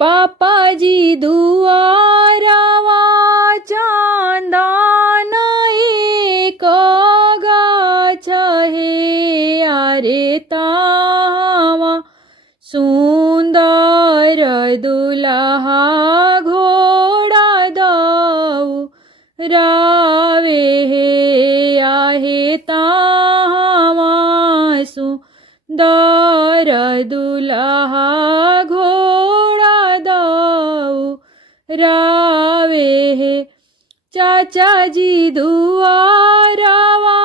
पापाजी दुआरावा चांदान एक गाछ हे आरे तावा सुंदर दुल्हा घोडा दऊ रावे हे आहे तावा सुंदर दुल्हा घोडा दऊ रावे हे चाचाजी दुआरावा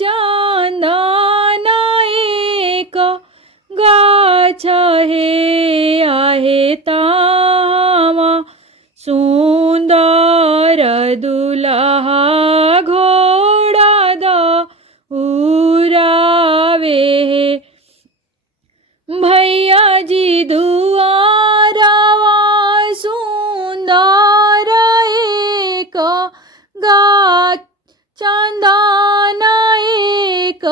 चांदन एक गाछ हे आहे तावा सुंदर दुल्हा घोडा दऊ रावे हे भैयाजी दुआरावा सुंदर एक गाछ चांदन एक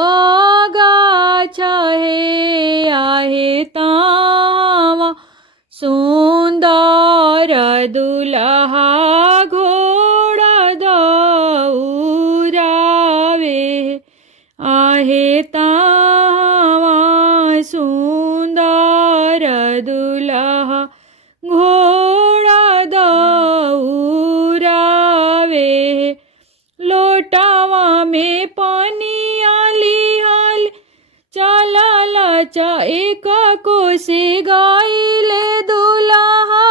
गाछ हे आहे तावा सुंदर दुल्हा घोडा दऊ रावे आहे तावा सुंदर दुल्हा घोडा दऊ रावे लोटावा में पानी आली हाल चालालाचा एक कोसे गाईले दुल्हा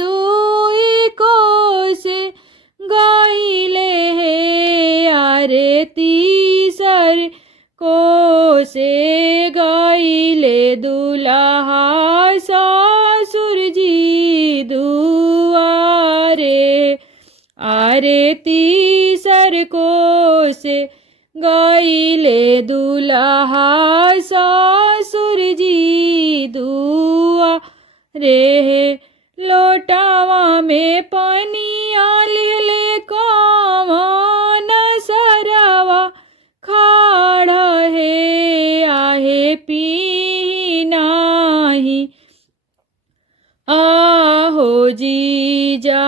दुई कोसे गाईले हे आरे तीसर कोसे गाईले दुल्हा सासुरजी दुआरे आरे तीसर कोसे गाईले दुल्हा सासुरजी दुआ रे लोटावा में पानी आले कमान सरावा खाड़ हे आहे पी नाही आहो जीजा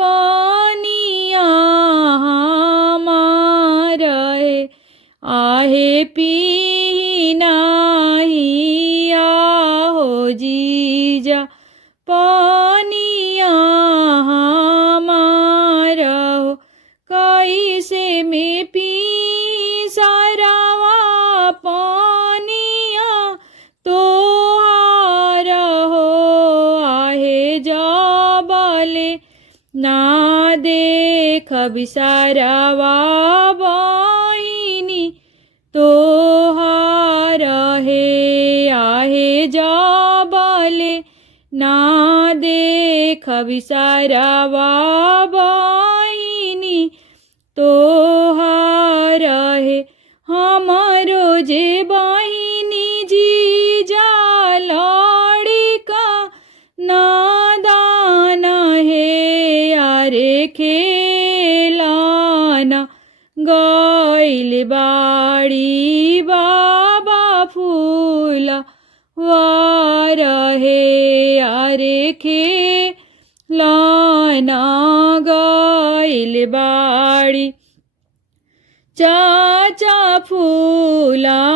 पानिया हमारा आहे पी नाही आहो जीजा पानिया हमारा कैसे में पी सारावा पानिया तो हारा हो आहे जाबाले ना देख बिसारावा बाहिनी तो हारा हे आहे जाबाले ना देख बिसारावा बाहिनी तो हारा हे हमारो जे बाहिनी जी जा लाड़िका नादान हे आरे खेलाना गाइल बाड़ी बाबा फूला वार हे आरे खेलाना गाइल बाड़ी चाचा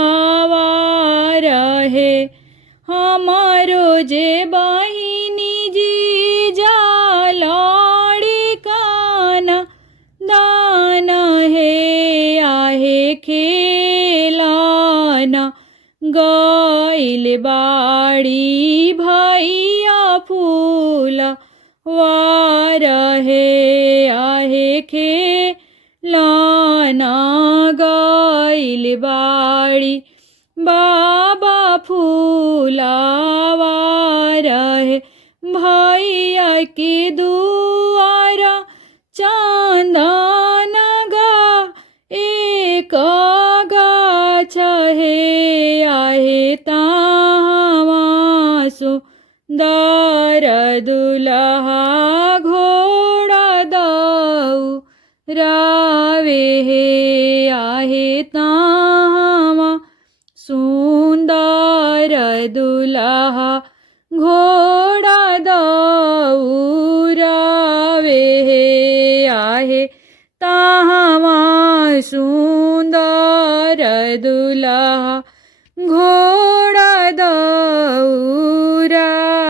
फूलावार है हमारो जे बाहिनी जी जा लाड़ी काना दान है आहे खेलाना गाइल बाड़ी भैया फूला वार है आहे खेलाना गाइल बाड़ी बाबा फूलावार है भैया के दुआरा चांदन गा एक गाछ है आहे तामासु दार दुल्हा घोड़ा दऊ रावे हे आहे तामा सुंदर दुल्हा घोड़ा दौरावे हे आहे ताहवा सुंदर दुल्हा घोड़ा दौरावे